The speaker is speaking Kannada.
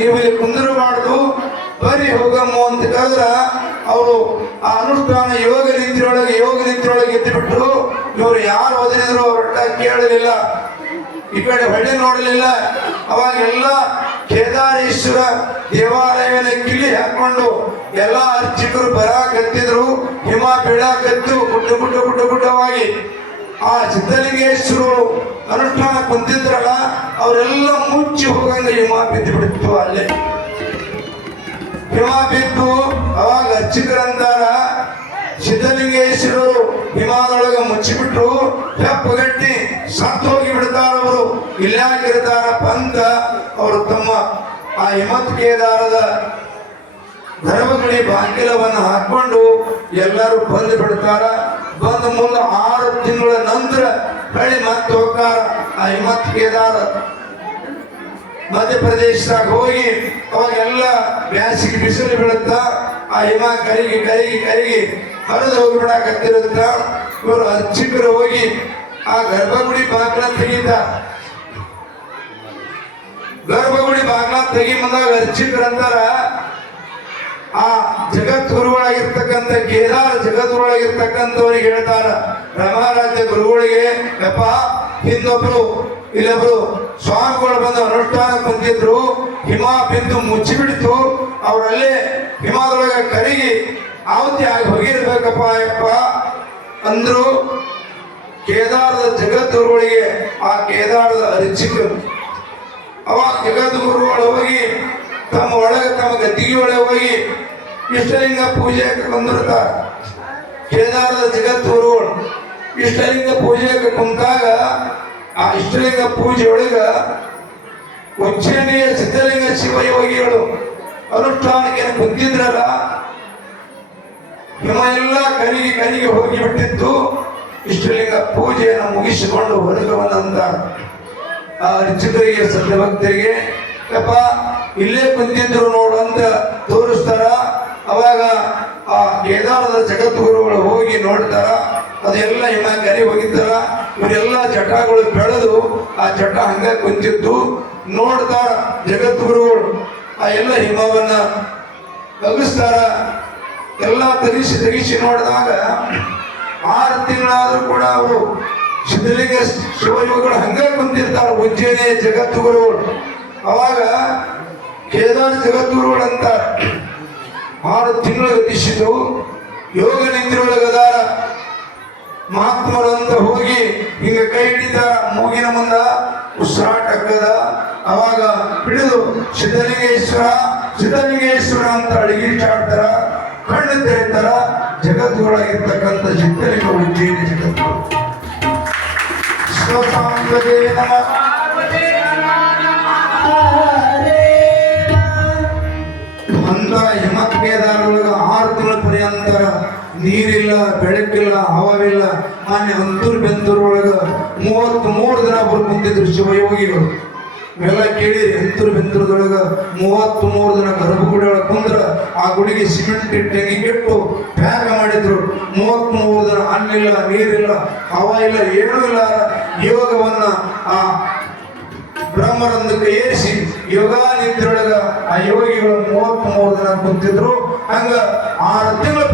ನೀವು ಇಲ್ಲಿ ಕುಂದಿರಬಾರ್ದು, ಬರಿ ಹೋಗಮ್ಮ ಅಂತ ಕರೆದ್ರ ಅವರು ಆ ಅನುಷ್ಠಾನ ಯೋಗ ನಿದ್ರೆಯೊಳಗೆ ಎದ್ದು ಬಿಟ್ಟು ಇವರು ಯಾರು ಓದಿದ್ರು ಅವ್ರೊಟ್ಟ ಕೇಳಲಿಲ್ಲ, ಈ ಕಡೆ ಹೊಳೆ ನೋಡಲಿಲ್ಲ. ಅವಾಗೆಲ್ಲ ಕೇದಾರೇಶ್ವರ ದೇವಾಲಯವನ್ನು ಕಿಲಿ ಹಾಕೊಂಡು ಎಲ್ಲ ಅರ್ಚಕರು ಬರಾಕತ್ತಿದ್ರು, ಹಿಮ ಬೀಳಾಕತ್ತು ಗುಡ್ಡವಾಗಿ. ಆ ಸಿದ್ಧಲಿಂಗೇಶ್ವರರು ಅನುಷ್ಠಾನ ಕುಂತಿದ್ರಲ್ಲ, ಅವರೆಲ್ಲ ಮುಚ್ಚಿ ಹೋಗಂಗ ಹಿಮ ಬಿದ್ದು ಬಿಡ್ತು. ಅಲ್ಲೇ ಹಿಮ ಬಿದ್ದು ಅವಾಗ ಅರ್ಚಕರಂತಾರ, ಸಿದ್ಧಲಿಂಗೇಶ್ವರರು ಹಿಮಾದೊಳಗೆ ಮುಚ್ಚಿಬಿಟ್ಟು ಹೆಪ್ಪಗಟ್ಟಿ ಸತ್ತು ಹೋಗಿ ಬಿಡ್ತಾರವರು. ಇಲ್ಲಾಗಿರ್ತಾರಪ್ಪ ಅಂತ ಅವರು ತಮ್ಮ ಆ ಹಿಮತ್ ಕೇದಾರದ ಗರ್ಭಗಳಿ ಬಾಗಿಲವನ್ನು ಹಾಕೊಂಡು ಎಲ್ಲರೂ ಬಂದು ಬಿಡ್ತಾರ. ಬಂದು ಮುಂದೆ 6 ತಿಂಗಳ ನಂತರ ಬೆಳಿ ಮತ್ತೆ ಹೋಗ್ತಾರ. ಆ ಹಿಮತ್ ಕೇದಾರ ಮಧ್ಯಪ್ರದೇಶದಾಗ ಹೋಗಿ ಅವಾಗೆಲ್ಲ ಬ್ಯಾಸಿಗೆ ಬಿಸಿಲು ಬೀಳುತ್ತ, ಆ ಹಿಮ ಕರಿಗಿ ಹರಿದು ಹೋಗಿಬಿಡಕತ್ತಿರುತ್ತ. ಇವರು ಅರ್ಚಕರು ಹೋಗಿ ಆ ಗರ್ಭಗುಡಿ ಬಾಗಿಲ ತೆಗಿ ಮುಂದಾಗ ಅರ್ಚಕರಂತಾರ, ಆ ಜಗದ್ಗುರುಗಳಾಗಿರ್ತಕ್ಕಂಥ ಕೇದಾರ ಜಗದ್ಗುರುಗಳಾಗಿರ್ತಕ್ಕಂಥವ್ರಿಗೆ ಹೇಳ್ತಾರ, ಬ್ರಹ್ಮರಾಜ್ಯ ಗುರುಗಳಿಗೆ, ಯಪ್ಪ ಹಿಂದೊಬ್ರು ಇಲ್ಲೊಬ್ರು ಸ್ವಾಮಿಗಳು ಬಂದು ಅನುಷ್ಠಾನ ಕುಂತಿದ್ರು, ಹಿಮ ಬಿದ್ದು ಮುಚ್ಚಿಬಿಡ್ತು, ಅವರಲ್ಲೇ ಹಿಮದೊಳಗೆ ಕರಿಗಿ ಆವತಿ ಆಗಿ ಹೋಗಿರ್ಬೇಕಪ್ಪ ಯಪ್ಪ ಅಂದ್ರು. ಕೇದಾರದ ಜಗದ್ಗುರುಗಳಿಗೆ ಆ ಕೇದಾರದ ಅರ್ಚಕರು ಅವಾಗ ಜಗದ್ಗುರುಗಳು ಹೋಗಿ ತಮ್ಮ ಗದ್ದಿಗೆ ಒಳಗೆ ಹೋಗಿ ಇಷ್ಟಲಿಂಗ ಪೂಜೆಗೆ ಬಂದಿರ್ತಾರೆ. ಕೇದಾರದ ಜಗದ್ಗುರುಗಳು ಇಷ್ಟಲಿಂಗ ಪೂಜೆಗೆ ಕುಂತಾಗ ಆ ಇಷ್ಟಲಿಂಗ ಪೂಜೆ ಒಳಗ ಉಜ್ಜಯಿನಿಯ ಸಿದ್ಧಲಿಂಗ ಶಿವಯೋಗಿಗಳು ಅನುಷ್ಠಾನಕ್ಕೆ ಕುಂತಿದ್ರಲ್ಲ, ಹಿಮ ಎಲ್ಲ ಕರಿಗೆ ಹೋಗಿ ಬಿಟ್ಟಿತ್ತು. ಇಷ್ಟಲಿಂಗ ಪೂಜೆಯನ್ನು ಮುಗಿಸಿಕೊಂಡು ಹೊರಗೆ ಬಂದಂತ ಆ ಅರ್ಚಕರಿಗೆ ಸದ್ಯ ಭಕ್ತರಿಗೆ, ಯಪ್ಪ ಇಲ್ಲೇ ಕುಂತಿದ್ರು ನೋಡು ಅಂತ ತೋರಿಸ್ತಾರ. ಅವಾಗ ಆ ಕೇದಾರದ ಜಗದ್ಗುರುಗಳು ಹೋಗಿ ನೋಡ್ತಾರ, ಅದೆಲ್ಲ ಹಿಮ ಕರಿ ಹೋಗಿದ್ದಾರ. ಇವರೆಲ್ಲ ಚಟಗಳು ಬೆಳೆದು ಆ ಚಟ ಹಂಗ ಕುಂತಿದ್ದು ನೋಡ್ತಾರ ಜಗದ್ಗುರುಗಳು. ಆ ಎಲ್ಲ ಹಿಮವನ್ನ ಅಗಿಸ್ತಾರ. ಎಲ್ಲ ತೆಗಿಸಿ ನೋಡಿದಾಗ 6 ತಿಂಗಳಾದ್ರೂ ಕೂಡ ಅವರು ಸಿದ್ಧಲಿಂಗ ಶಿವಯೋಗಿಗಳು ಹಂಗ ಕುಂತಿರ್ತಾರೆ, ಉಜ್ಜಯಿನಿಯ ಜಗದ್ಗುರುಗಳು. ಅವಾಗ ಕೇದಾರ ಜಗದ್ಗುರುಗಳು ಅಂತ 6 ತಿಂಗಳು ಗತಿಸಿತು. ಯೋಗ ನಿದ್ರೆಯೊಳಗದಾರ ಮಹಾತ್ಮರು ಅಂತ ಹೋಗಿ ಹಿಂಗ ಕೈ ಹಿಡಿತಾರ, ಮೂಗಿನ ಮುಂದ ಉಸಿರಾಟ ಹಾಕದ. ಅವಾಗ ಹಿಡಿದು ಸಿದ್ಧಲಿಂಗೇಶ್ವರ ಅಂತ ಅಡಿಗಿಷ್ಟಾಡ್ತಾರ, ಕಣ್ಣು ತೆರೀತಾರ. ಜಗತ್ತೊಳಗಿರ್ತಕ್ಕಂಥ ಸಿದ್ಧಲಿಂಗ ಉಜ್ಜಯಿನಿ ಜಗತ್ತು ಅಂತ ಹಿಮತ್ ಕೇದಾರೊಳಗ 6 ತಿಂಗಳ ಪರ್ಯಂತ ನೀರಿಲ್ಲ, ಬೆಳಕಿಲ್ಲ, ಹವವಿಲ್ಲ. ಮೊನ್ನೆ ಅಂತೂರು ಒಳಗ 33 ದಿನ ಬರ್ ಕುಂತಿದ್ರು ಶಿವಯೋಗಿಗಳು. ಇವೆಲ್ಲ ಕೇಳಿರಿ, ಬೆಂತೂರದೊಳಗ 33 ದಿನ ಗರ್ಭಗುಡಿ ಒಳಗೆ ಕುಂದ್ರ ಆ ಗುಡಿಗೆ ಸಿಮೆಂಟ್ ಇಟ್ಟು ಪ್ಯಾಗ ಮಾಡಿದ್ರು. 33 ದಿನ ಅನ್ನಿಲ್ಲ, ನೀರಿಲ್ಲ, ಹವ ಇಲ್ಲ, ಏನೂ ಇಲ್ಲ. ಯೋಗವನ್ನ ಆ ಬ್ರಹ್ಮರಂದಕ್ಕೆ ಏರಿಸಿ ಯೋಗ ನಿದ್ರೊಳಗ ಆ ಯೋಗಿಗಳು 33 ದಿನ ಕುಂತಿದ್ರು. ಹಂಗ 6 ತಿಂಗಳ